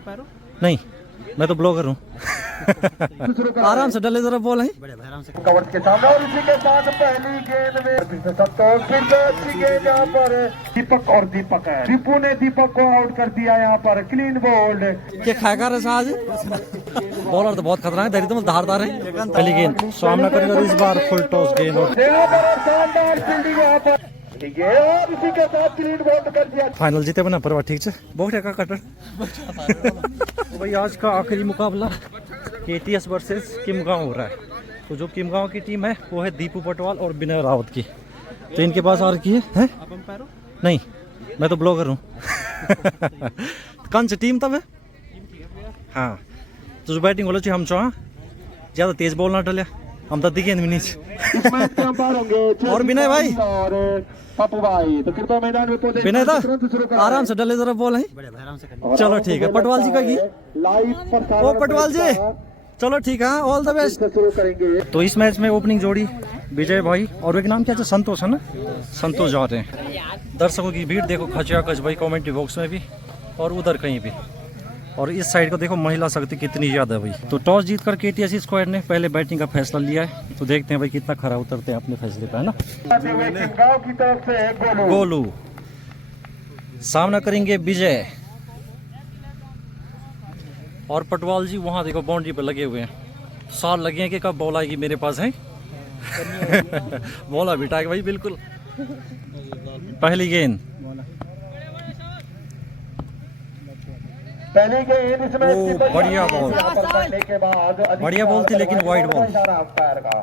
Umpire हो? नहीं, मैं तो ब्लॉगर हूँ। आराम से डले जरा बॉल है आराम से। कवर के सामने और इसी के साथ पहली गेंद में फिर से संतोष, फिर से अच्छी गेंद यहाँ पर दीपक और दीपक है। दीपू ने दीपक को आउट कर दिया यहाँ पर, क्लीन बोल्ड। क्या खाएगा रहा आज? बॉलर तो बहुत खतरनाक है, तो धारदार है। पहली गेंद सामना करेगा इस बार फुल टॉस गेंद और यहाँ पर शानदार फील्डिंग यहाँ पर, ठीक है, और इसी के साथ क्लीन बोल्ड कर दिया। फाइनल जीते बना परवा, ठीक है। बहुत है का कटर। भाई आज का आखिरी मुकाबला केटीएस वर्सेस किमगांव हो रहा है। तो जो किमगांव की टीम है वो है दीपू पटवाल और विनय रावत की। तो इनके पास और की है? आप अंपायर हो? नहीं, मैं तो ब्लॉगर हूँ। कौन सी टीम तब है? हाँ, तो जो बैटिंग बोलो हम चाह ज्यादा तेज बॉल ना डलिया, हम तो दिखे नहीं। और विनय भाई और पप्पू भाई, तो कृपया मैदान में पहुंचे। विनय था, आराम से डले जरा बॉल है। आराम से। चलो ठीक है, पटवाल जी का की। लाइव ओ पटवाल जी, चलो ठीक है, ऑल द बेस्ट। शुरू करेंगे। तो इस मैच में ओपनिंग जोड़ी विजय भाई और एक नाम क्या है, संतोष है ना, संतोष जा रहे हैं। दर्शकों की भीड़ देखो खचा खच भाई, कमेंट्री बॉक्स में भी और उधर कहीं भी। और इस साइड को देखो महिला शक्ति कितनी ज्यादा है भाई। तो टॉस जीत कर केटीएस स्क्वाड ने पहले बैटिंग का फैसला लिया है। तो देखते हैं भाई कितना खरा उतरते हैं अपने फैसले पे, है ना। गांव की तरफ से गोलू सामना करेंगे विजय और पटवाल जी वहां देखो बाउंड्री पे लगे हुए हैं। साल लगे हैं कि कब बॉल आएगी मेरे पास है। बॉल बिठा के भाई बिल्कुल। पहली गेंद, पहली गेंद इसमें ओ, बढ़िया बॉल, करने के बाद बढ़िया बॉल थी लेकिन वाइड बॉल। अंपायर का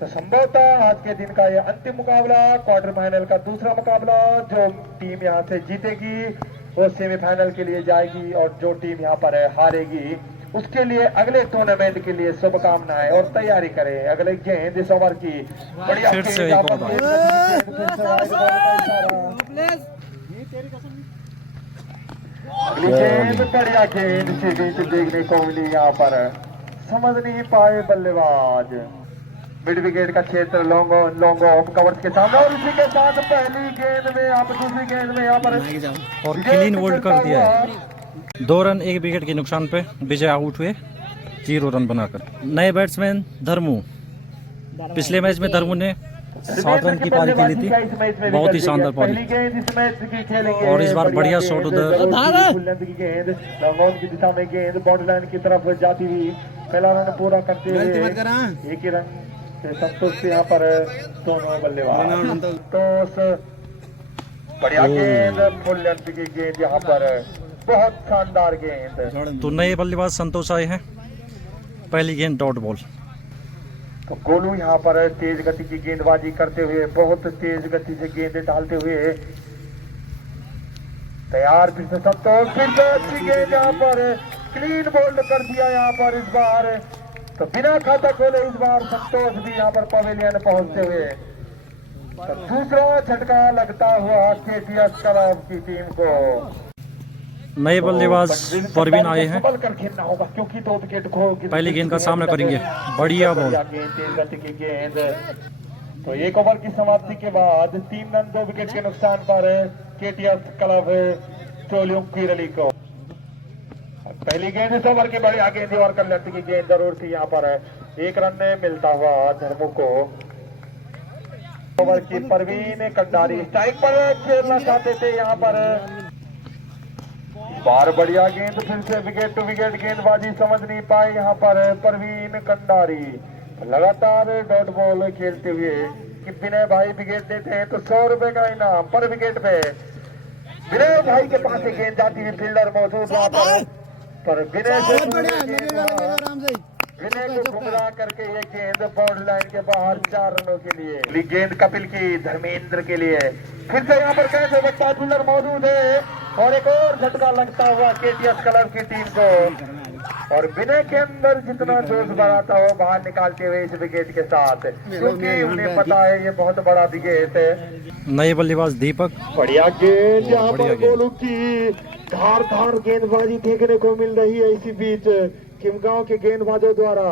तो संभवतः आज के दिन का यह अंतिम मुकाबला, क्वार्टर फाइनल का दूसरा मुकाबला। जो टीम यहाँ से जीतेगी वो सेमीफाइनल के लिए जाएगी और जो टीम यहाँ पर हारेगी उसके लिए अगले टूर्नामेंट के लिए शुभकामनाएं और तैयारी करें। अगले गेंद इस ओवर की बढ़िया फिर से गेंद एक यहाँ पर बढ़िया गेंद से बीच देखने को मिली यहाँ पर, समझ नहीं पाए बल्लेबाज। मिड विकेट का क्षेत्र लॉन्ग ऑफ कवर्स के सामने और इसी के साथ पहली गेंद में यहाँ पर, दूसरी गेंद में यहाँ पर और क्लीन बोल्ड कर दिया है। 2 रन 1 विकेट के नुकसान पे विजय आउट हुए 0 रन बनाकर। नए बैट्समैन धर्मू, पिछले मैच में धर्मू ने 7 रन की पारी खेली थी, बहुत ही शानदार पारी। और इस बार बढ़िया शॉट उधर की गेंद की दिशा में, गेंद बाउंड्री लाइन की तरफ जाती हुई, पहला रन पूरा करते हुए एक ही रन से संतोष यहाँ पर दोनों बल्लेबाज। तो बढ़िया गेंद, फुल लेंथ की गेंद यहाँ पर, बहुत शानदार गेंद। तो नए बल्लेबाज संतोष आए हैं। पहली गेंद डॉट बॉल। तो गोलू यहाँ पर तेज गति की गेंदबाजी करते हुए, बहुत तेज गति से गेंद डालते हुए तैयार। फिर से संतोष, फिर से अच्छी गेंद यहाँ पर, क्लीन बोल्ड कर दिया यहाँ पर इस बार। तो बिना खाता खोले इस बार संतोष भी यहाँ पर पवेलियन पहुंचते हुए। तो दूसरा झटका लगता हुआ केटीएस क्लब की टीम को। नए बल्लेबाज परवीन आए हैं। कर खेलना होगा क्योंकि 2 विकेट खो। पहली गेंद का सामना करेंगे, बढ़िया बॉल। गेंद, तेज गति की गेंद। तो 1 ओवर की समाप्ति के बाद 3 रन 2 विकेट के नुकसान पर केटीएस क्लब चोलियों की रली को। पहली गेंद इस ओवर की बढ़िया गेंद और कल्याण की गेंद जरूर थी यहाँ पर, 1 रन में मिलता हुआ धर्मू को। ओवर की परवीन कंडारी स्ट्राइक पर खेलना चाहते थे यहाँ पर। बार बढ़िया गेंद, फिर से विकेट टू विकेट गेंदबाजी समझ नहीं पाए यहाँ पर परवीन कंडारी। लगातार डॉट बॉल खेलते हुए कि विनय भाई विकेट देते हैं तो 100 रुपए का इनाम पर विकेट पे। विनय भाई के पास से गेंद जाती हुई, फील्डर मौजूद वहां पर विनय को गुमराह करके ये गेंद बाउंड्री लाइन के बाहर 4 रनों के लिए। गेंद कपिल की धर्मेंद्र के लिए, फिर से यहाँ पर कैसे बच्चा फील्डर मौजूद है और एक और झटका लगता हुआ केटीएस क्लब की टीम को। और विनय के अंदर जितना जोश भरा था वो बाहर निकालते हुए इस विकेट के साथ, क्योंकि उन्हें पता है ये बहुत बड़ा विकेट है। नए बल्लेबाज दीपक, बढ़िया गेंद यहाँ पर गोलू की धार गेंदबाजी देखने को मिल रही है इसी बीच किमगांव के गेंदबाजों द्वारा।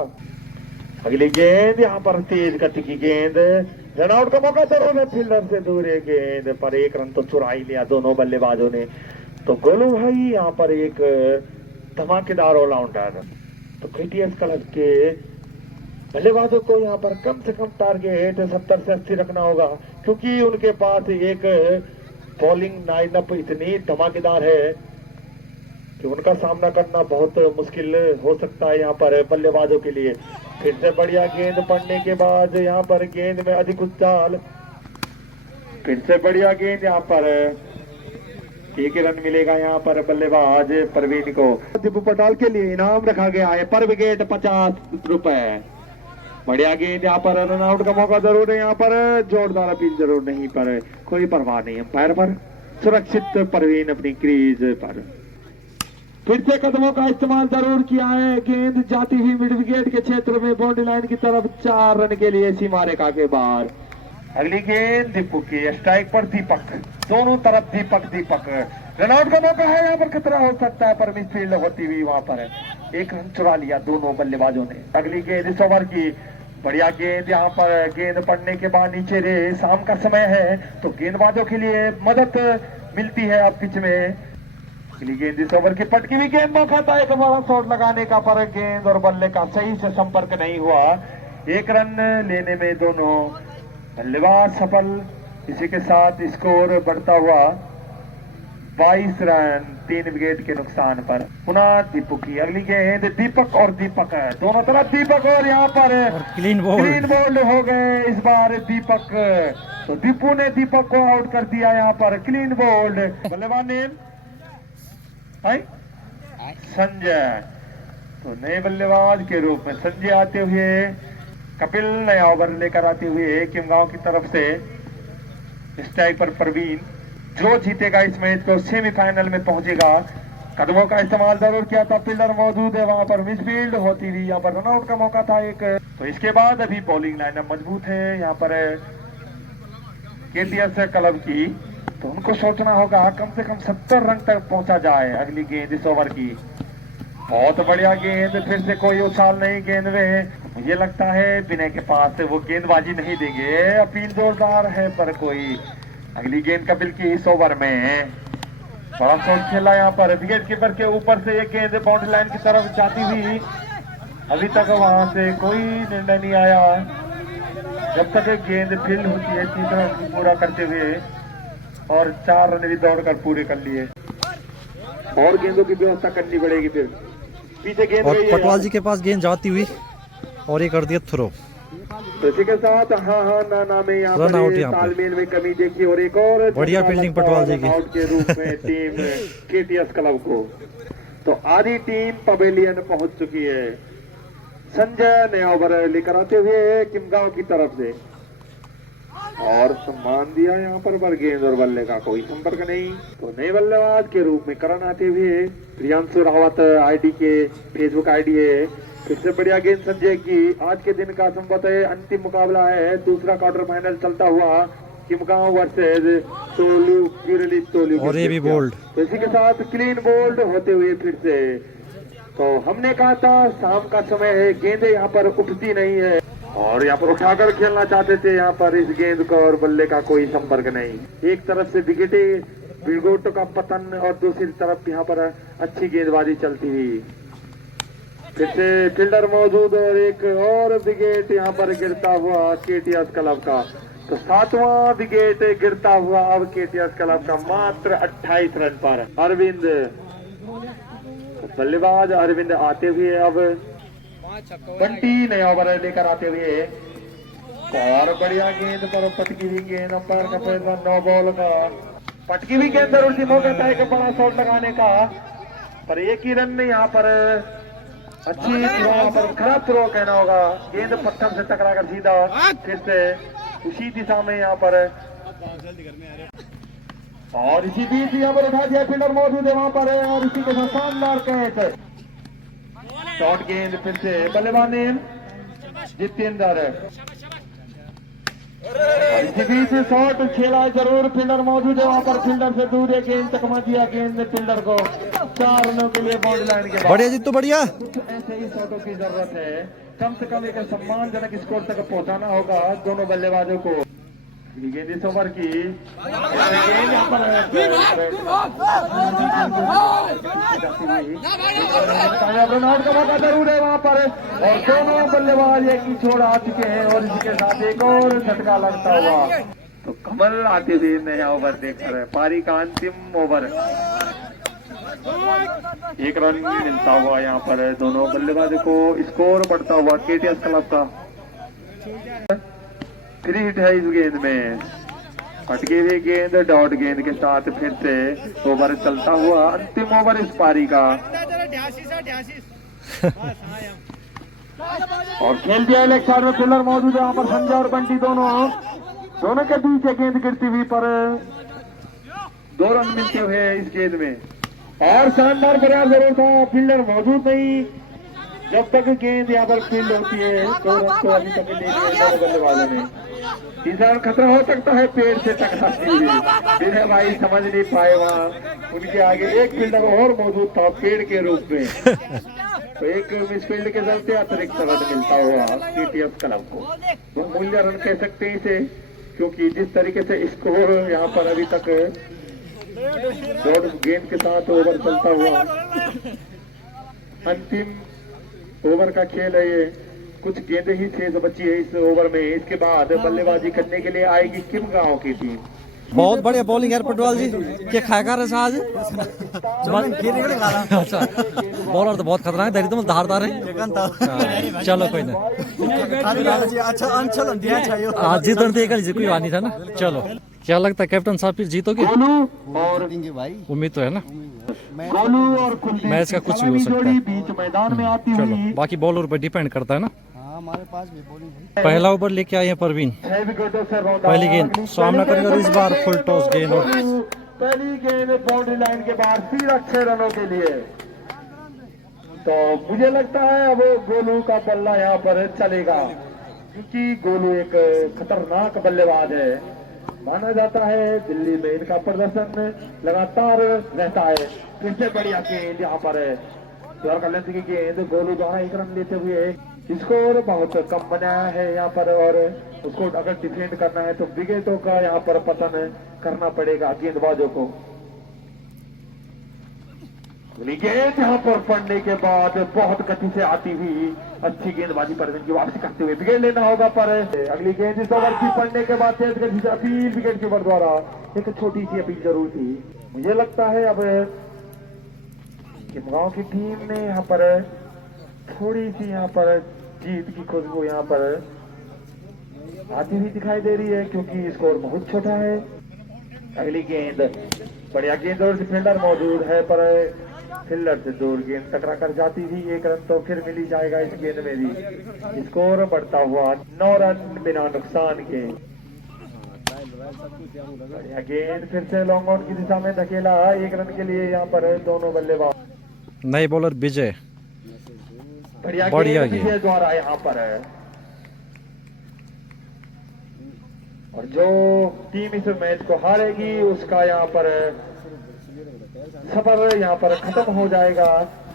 अगली गेंद यहाँ पर तेज गति की गेंद, रनआउट का मौका जरूर है, फील्डर से दूर है गेंद पर 1 रन तो चुरा ही लिया दोनों बल्लेबाजों ने। तो गोलू भाई यहाँ पर एक धमाकेदार ऑलराउंडर। तो केटीएस क्लब के बल्लेबाजों को यहाँ पर कम से कम टारगेट 70 से 80 रखना होगा, क्योंकि उनके पास एक बॉलिंग लाइनअप इतनी धमाकेदार है कि उनका सामना करना बहुत मुश्किल हो सकता है यहाँ पर बल्लेबाजों के लिए। फिर से बढ़िया गेंद पड़ने के बाद यहाँ पर गेंद में अधिक उछाल, फिर से बढ़िया गेंद, यहाँ पर 1 रन मिलेगा यहाँ पर बल्लेबाज परवीन को। दीपू पटाल के लिए इनाम रखा गया है पर विकेट 50 रुपए। बढ़िया गेंद, यहाँ पर रन आउट का मौका जरूर है, यहाँ पर जोरदार अपील जरूर नहीं, पर कोई परवाह नहीं अंपायर पर, सुरक्षित परवीन अपनी क्रीज पर। फिर से कदमों का इस्तेमाल जरूर किया है, गेंद जाती हुई मिड विकेट के क्षेत्र में बाउंड्री लाइन की तरफ 4 रन के लिए सीमा रेखा के बाहर। अगली गेंद दीपू की स्ट्राइक पर दीपक, दोनों तरफ दीपक रनआउट का मौका है, यहाँ पर खतरा हो सकता है पर मिसफील्ड होती हुई वहां पर 1 रन चुरा लिया दोनों बल्लेबाजों ने। अगली गेंद इस ओवर की बढ़िया गेंद, यहाँ पर गेंद पड़ने के बाद नीचे रे, शाम का समय है तो गेंदबाजों के लिए मदद मिलती है अब पिच में। अगली गेंद इस ओवर की पटकी हुई गेंद, मौका था एक बड़ा शॉट लगाने का पर गेंद और बल्ले का सही से संपर्क नहीं हुआ। 1 रन लेने में दोनों बल्लेबाज सफल। इसी के साथ स्कोर बढ़ता हुआ 22 रन 3 विकेट के नुकसान पर। पुनः दीपू की अगली गेंद, दीपक और दीपक है, दोनों तरफ दीपक और यहाँ पर क्लीन बोल्ड हो गए इस बार दीपक। तो दीपू ने दीपक को आउट कर दिया यहाँ पर, क्लीन बोल्ड। बल्लेबाज नेम संजय, तो नए बल्लेबाज के रूप में संजय आते हुए, कपिल नया ओवर लेकर आते हुए किमगांव की तरफ से स्ट्राइक पर परवीन। जो जीतेगा इस मैच को सेमीफाइनल में पहुंचेगा। कदमों का इस्तेमाल जरूर किया था, फील्डर मौजूद है वहां पर, मिसफील्ड होती हुई यहाँ पर रनआउट का मौका था एक। तो इसके बाद अभी बॉलिंग लाइनअप मजबूत है यहाँ पर केटीएस क्लब की, तो उनको सोचना होगा कम से कम 70 रन तक पहुंचा जाए। अगली गेंद इस ओवर की, बहुत बढ़िया गेंद, फिर से कोई उछाल नहीं गेंद में, मुझे लगता है विनय के पास वो गेंदबाजी नहीं देंगे, अपील जोरदार है पर कोई। अगली गेंद कपिल की इस ओवर में, बड़ा शॉट खेला यहाँ पर, विकेट कीपर के ऊपर से एक गेंद बाउंड्री लाइन की तरफ जाती हुई, अभी तक वहां से कोई निर्णय नहीं आया। जब तक गेंद फील्ड होती है 3 रन पूरा करते हुए, और 4 रन भी दौड़कर पूरे कर लिए, और गेंदों की व्यवस्था करनी पड़ेगी। फिर पीछे गेंद और पटवाल जी के पास गेंद जाती हुई और ये कर दिया थ्रो। तो इसी के साथ हाँ ना में यहाँ पर तालमेल में कमी देखी, और एक और बढ़िया फील्डिंग पटवाल जी की आउट के रूप में टीम केटीएस क्लब को। तो आधी टीम पवेलियन पहुंच चुकी है। संजय नया ओवर लेकर आते हुए किमगांव की तरफ से, और सम्मान दिया यहाँ पर गेंद और बल्ले का कोई संपर्क नहीं। तो नए बल्लेबाज के रूप में करण आते हुए, प्रियांशु रावत आईडी के फेसबुक आईडी है। फिर से बढ़िया गेंद संजय की, आज के दिन का संभवतः अंतिम मुकाबला है, दूसरा क्वार्टर फाइनल चलता हुआ किमगांव वर्सेज तोलू, और ये भी बोल्ड। तो इसी के साथ क्लीन बोल्ड होते हुए फिर से। तो हमने कहा था शाम का समय है, गेंदें यहाँ पर उठती नहीं है, और यहाँ पर उठाकर खेलना चाहते थे यहाँ पर इस गेंद को, और बल्ले का कोई संपर्क नहीं। एक तरफ से विकेटों का पतन, और दूसरी तरफ यहाँ पर अच्छी गेंदबाजी चलती हुई। फिर से फील्डर मौजूद, और एक और विकेट यहाँ पर गिरता हुआ केटीएस क्लब का। तो 7वां विकेट गिरता हुआ अब केटीएस क्लब का, मात्र 28 रन पर। अरविंद, बल्लेबाज अरविंद आते हुए अब बंटी नया ओवर लेकर आते हुए, और बढ़िया गेंद पर पटकी हुई गेंद, अंपायर का फैसला 9 बॉल का। पटकी हुई गेंद जरूर थी, मौका था एक बड़ा शॉट लगाने का, पर 1 ही रन में यहाँ पर अच्छी थ्रो, यहाँ पर खराब थ्रो कहना होगा। गेंद पत्थर से टकराकर सीधा फिर से उसी दिशा में यहाँ पर, और इसी बीच यहाँ पर उठा दिया, फील्डर मौजूद है वहां पर, और इसी के साथ शानदार कैच। शॉर्ट गेंद फिर से बल्लेबाज ने जितेंद्र, इसी बीच शॉट खेला जरूर, फील्डर मौजूद है वहां पर, फील्डर से दूर एक गेंद चकमा दिया, गेंद ने फील्डर को 4 रनों के लिए बाउंड्री लाइन के बाद। बढ़िया जी, तो बढ़िया, कुछ ऐसे ही शॉटों की जरूरत है, कम से कम एक सम्मानजनक स्कोर तक पहुंचाना होगा दोनों बल्लेबाजों को। गेंद इस ओवर की गेंद यहाँ पर रनआउट का मौका जरूर है वहां पर, और दोनों बल्लेबाज एक ही छोड़ आ चुके हैं और इसके साथ एक और झटका लगता हुआ तो कमल आते हुए नया ओवर देख रहे हैं। पारी का अंतिम ओवर, एक रन मिलता हुआ यहाँ पर दोनों बल्लेबाजों को, स्कोर बढ़ता हुआ केटीएस क्लब का। फ्री हिट है इस गेंद में, अटकी हुई गेंद डॉट गेंद के साथ फिर से ओवर चलता हुआ, अंतिम ओवर इस पारी का। और खेल दिया लेग साइड में, फिल्डर मौजूद है यहाँ पर, संजय और बंटी दोनों के बीच गेंद गिरती हुई पर 2 रन मिलते हुए इस गेंद में, और शानदार प्रयास जरूर था, फील्डर मौजूद नहीं, जब तक गेंद यहाँ पर फील्ड होती है 2 रन तो अभी तक नहीं बल्लेबाजों ने। तीसरा रन खतरा हो सकता है पेड़ से टकराती हुई, फिर भाई समझ नहीं पाए, वहाँ उनके आगे एक फील्डर और मौजूद था पेड़ के रूप में, तो एक मिसफील्ड के चलते अतिरिक्त रन मिलता हुआ केटीएफ क्लब को। तो मूल्य रन कह सकते हैं इसे, क्योंकि जिस तरीके से स्कोर यहाँ पर अभी तक दौड़ गेंद के साथ ओवर चलता हुआ, अंतिम ओवर का खेल है ये, कुछ गेंदें ही शेष बची है इस ओवर में। इसके बाद बल्लेबाजी करने के लिए आएगी किम गांव की टीम। बहुत बढ़िया बॉलिंग यार पटवाल जी, क्या खाएगा रहे आज? अच्छा, बॉलर तो बहुत खतरनाक है, तो धारदार है। चलो कोई ना, आज जीतन देगा कोई बात नहीं था ना। चलो, क्या लगता है कैप्टन साहब फिर जीतोगे? और उम्मीद तो है ना, गोलू और मैच का कुछ भी हो सकता है। बीच मैदान में आती चलो, हुई, बाकी बॉलर पर डिपेंड करता है ना। हमारे पास भी बॉलिंग है। पहला ओवर लेके आए हैं परवीन, पहली गेंद सामना करेंगे और इस बार फुल टॉस गेंद, और पहली गेंद बाउंड्री लाइन के बाहर सीधा 6 रनों के लिए। तो मुझे लगता है अब गोलू का बल्ला यहाँ पर चलेगा, क्योंकि गोलू एक खतरनाक बल्लेबाज है, माना जाता है। दिल्ली में इनका प्रदर्शन लगातार रहता है। फिर से बढ़िया गेंद यहाँ पर है, की गेंद गोलू द्वारा 1 रन लेते हुए स्कोर बहुत कम बनाया है यहाँ पर, और उसको अगर डिफेंड करना है तो विकेटों का यहाँ पर पतन करना पड़ेगा गेंदबाजों को। गेंद यहाँ पर पड़ने के बाद बहुत गति से आती हुई अच्छी गेंदबाजी पर की वापसी करते हुए विकेट लेना होगा, पर अगली गेंद इस ओवर की पड़ने के बाद तेज गति से अपील विकेट कीपर द्वारा, एक छोटी सी अपील जरूर थी। मुझे लगता है अब गांव की टीम ने यहाँ पर थोड़ी सी यहाँ पर जीत की खुशबू यहाँ पर आती हुई दिखाई दे रही है, क्योंकि स्कोर बहुत छोटा है। अगली गेंद बढ़िया गेंद और फील्डर मौजूद है, पर फील्डर से दूर गेंद टकरा कर जाती थी। 1 रन तो फिर मिल ही जाएगा इस गेंद में भी। स्कोर बढ़ता हुआ 9 रन बिना नुकसान के। बढ़िया गेंद फिर से लॉन्ग ऑन की दिशा में धकेला 1 रन के लिए यहाँ पर दोनों बल्लेबाज। नए बॉलर विजय, बढ़िया गेंद द्वारा यहाँ पर है, और जो टीम इस मैच को हारेगी उसका यहाँ पर सफर यहाँ पर खत्म हो जाएगा।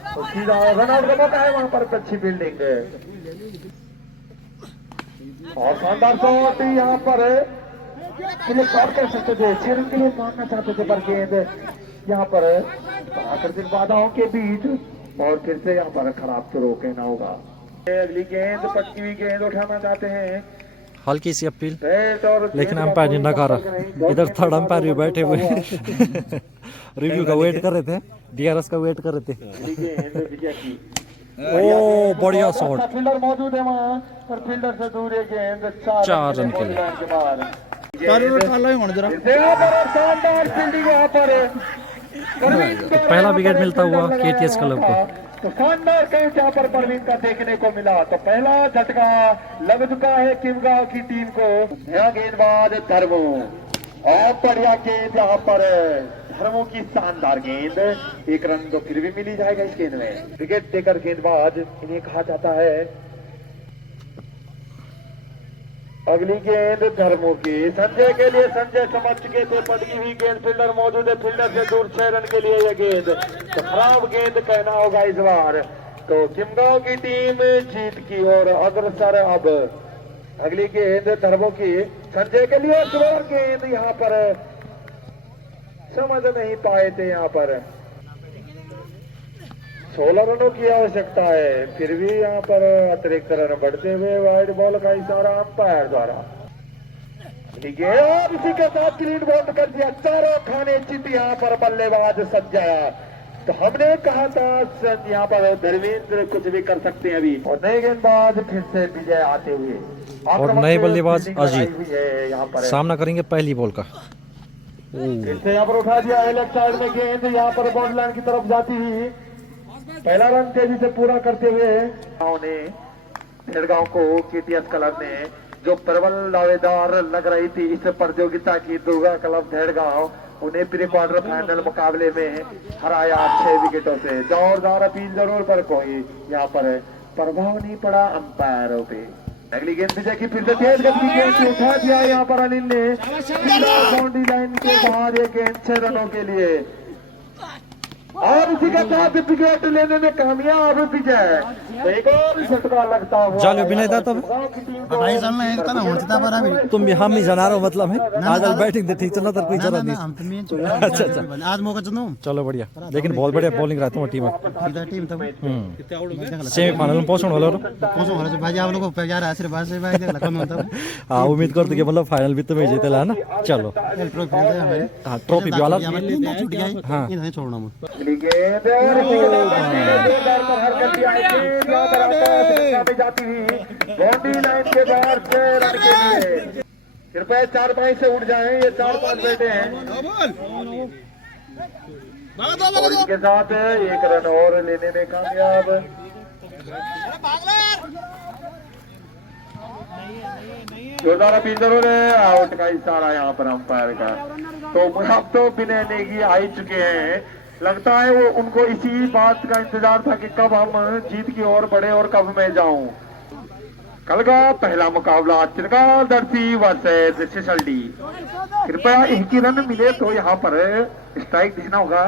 तो सीधा रनआउट का मौका है वहां पर, अच्छी फील्डिंग और शानदार शॉट यहाँ पर कर सकते थे, 6 रन के लिए मारना चाहते थे, पर गेंद यहाँ पर प्राकृतिक बाधाओं के बीच और फिर से यहाँ पर खराब शुरू कहना होगा। अगली गेंद पटकी हुई गेंद उठाना चाहते हैं, हल्की सी अपील, लेकिन अंपायर ने नकारा। इधर थर्ड अंपायर भी बैठे हुए रिव्यू का वेट कर रहे थे, डीआरएस का वेट कर रहे थे। ओ बढ़िया शॉट, फील्डर मौजूद है वहाँ पर, फील्डर से दूर एक गेंद 4 रन के लिए। शानदार फील्डिंग यहाँ पर, तो पहला विकेट मिलता हुआ केटीएस क्लब को। तो शानदार कैच यहाँ पर परवीन का देखने को मिला। तो पहला झटका लग चुका है किमगांव की टीम को। नया गेंदबाज धर्मो, और बढ़िया गेंद यहाँ पर धर्मो की शानदार गेंद, 1 रन तो फिर भी मिल ही जाएगा इस गेंद में। विकेट टेकर गेंदबाज इन्हें कहा जाता है। अगली गेंद धर्मो की, संजय के लिए, संजय समझ चुके थे पटकी हुई गेंद, फील्डर मौजूद है, फील्डर से दूर 6 रन के लिए यह गेंद। तो खराब गेंद कहना होगा इस बार। तो किमगांव की टीम जीत की ओर अग्रसर अब अगली गेंद धर्मों की संजय के लिए जोर गेंद यहाँ पर समझ नहीं पाए थे। यहाँ पर 16 रनों की आवश्यकता है, फिर भी यहाँ पर अतिरिक्त रन बढ़ते हुए वाइड बॉल का इशारा अंपायर द्वारा। और इसी के साथ क्लीन बॉल कर दिया, चारों खाने चित यहाँ पर बल्लेबाज सज गया। तो हमने कहा था यहाँ पर धर्मेंद्र कुछ भी कर सकते हैं अभी। और नए गेंदबाज फिर से विजय आते हुए और नए बल्लेबाज अजीत यहाँ पर सामना करेंगे पहली बॉल का। फिर से यहाँ पर उठा दिया है लेफ्ट साइड में गेंद, यहाँ पर बॉर्डर लाइन की तरफ जाती हुई पहला रन तेजी से पूरा करते हुए भेड़गांव को केटीएस क्लब ने जो प्रबल दावेदार लग रही थी इस प्रतियोगिता की दुर्गा क्लब भेड़गांव, उन्हें प्री क्वार्टर फाइनल मुकाबले में हराया 6 विकेटों से। जोरदार अपील जरूर, पर कोई यहाँ पर प्रभाव नहीं पड़ा अंपायरों पे। अगली गेंद विजय की फिर से तेज गति की गेंद उठा दिया यहाँ पर अनिल ने बाउंड्री लाइन के बाहर, ये गेंद 6 रनों के लिए। और इसी के साथ विकेट लेने में कामयाब विजय। एक और झटका लगता हुआ जालो बिना था तब भाई चलना है तना होता पर अभी तुम भी हम ही जना रहे हो मतलब है। आज बैटिंग तो ठीक चल रहा था, कोई जरूरत नहीं। हम तो मेन अच्छा अच्छा आज मौका चुनो। चलो बढ़िया, लेकिन बहुत बढ़िया बॉलिंग रहता हूँ टीम सीधा टीम तब सेमीफाइनल में पहुंचने वाला पहुंचो वाला भाई आप लोगों को प्यार आशीर्वाद से भाई देखला कम होता। हाँ उम्मीद करते कि मतलब फाइनल भी तुम्हें जीतेला है ना। चलो हाँ ट्रॉफी भी वाला छूट गया। हाँ नहीं छोड़ना मत। जाती हुई बाउंड्री लाइन के बाहर 6 रन के लिए। कृपया 4-5 से उठ जाएं, ये 4-5 बैठे हैं। और इसके साथ 1 रन और लेने में कामयाब। जोरदार अपील जरूर है, आउट का इशारा यहाँ पर अंपायर का। तो अब तो विनय नेगी आ ही चुके हैं, लगता है वो उनको इसी बात का इंतजार था कि कब हम जीत की ओर बढ़े और कब मैं जाऊं। कल का पहला मुकाबला चिरकादर्शी वर्सेस सिसल्डी। कृपया एक ही रन मिले तो यहाँ पर स्ट्राइक दिखना होगा,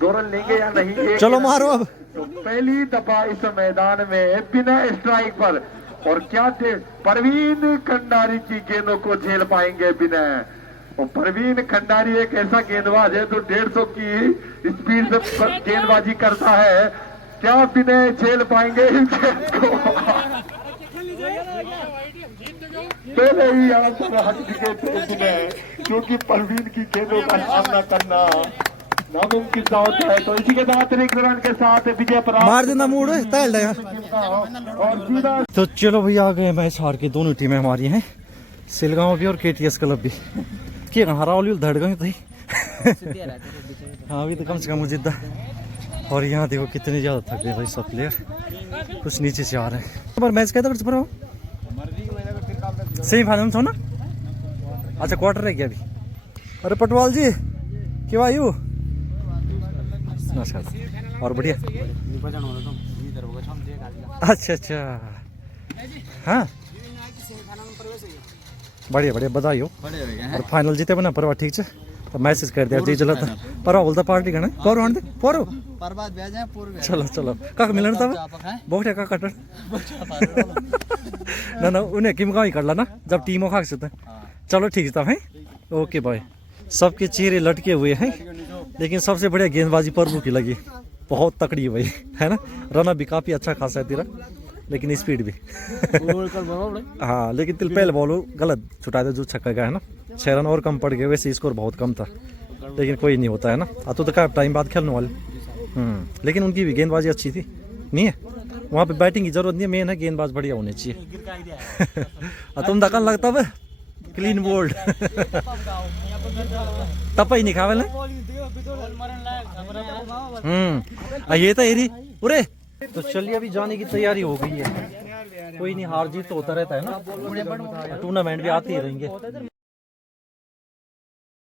2 रन लेंगे या नहीं। चलो मारो अब। तो पहली दफा इस मैदान में बिना स्ट्राइक पर, और क्या परवीन खंडारी की गेंदों को झेल पाएंगे बिना। और परवीन खंडारी एक ऐसा गेंदबाज है जो 150 की स्पीड से गेंदबाजी करता है, क्या विनय झेल पाएंगे इस गेंद को। पहले ही यहाँ पर हट चुके थे विनय, क्योंकि परवीन की गेंदों का सामना करना नामुमकिन होता है। तो इसी के साथ 1 रन के साथ विजय प्राप्त मार देना मूड तैल देगा। और सीधा तो चलो भैया आ गए मैच हार के, दोनों टीमें हमारी हैं, सिलगांव भी और केटीएस क्लब भी। क्या हरावली धड़ गई थी। हाँ अभी तो कम से कम जिद्दा। और यहाँ देखो कितने ज्यादा थक गए भाई सब प्लेयर, कुछ नीचे से आ रहे हैं। पर मैच कहता कर सेमीफाइनल में था ना। अच्छा क्वार्टर है क्या अभी। अरे पटवाल जी क्यों आयु नमस्कार। और बढ़िया। अच्छा अच्छा हाँ बढ़िया बढ़िया बधाई हो। और फाइनल जीते बना परवा ठीक है। तो मैसेज कर दिया जी चला था परवा बोलता पार्टी करना करो आंटे पोरो पर बात भेज जाए पूर्व। चलो चलो काक मिलन तब बहुत है का कटन ना ना उन्हें किम का ही कर ला ना जब टीमों खा सकते। चलो ठीक है तब है ओके बाय। सबके चेहरे लटके हुए हैं, लेकिन सबसे बढ़िया गेंदबाजी प्रभु की लगी, बहुत तकड़ी है भाई है ना। रन भी काफी अच्छा खासा है तेरा, लेकिन स्पीड भी हाँ लेकिन तिल पहले बॉल गलत छुटा दे जो छक्का गया है ना। 6 रन और कम पड़ गए, वैसे स्कोर बहुत कम था, लेकिन कोई नहीं होता है ना। तो क्या टाइम बाद खेलने वाले। लेकिन उनकी भी गेंदबाजी अच्छी थी, नहीं है वहाँ पे बैटिंग की जरूरत नहीं है, मेन है गेंदबाज बढ़िया होने चाहिए। तुम दकन लगता है क्लीन बोल्ड तब ही नहीं खावे ये तो एरी उरे। तो चलिए अभी जाने की तैयारी हो गई है, कोई नहीं हार जीत तो होता रहता है ना, टूर्नामेंट भी आते ही रहेंगे।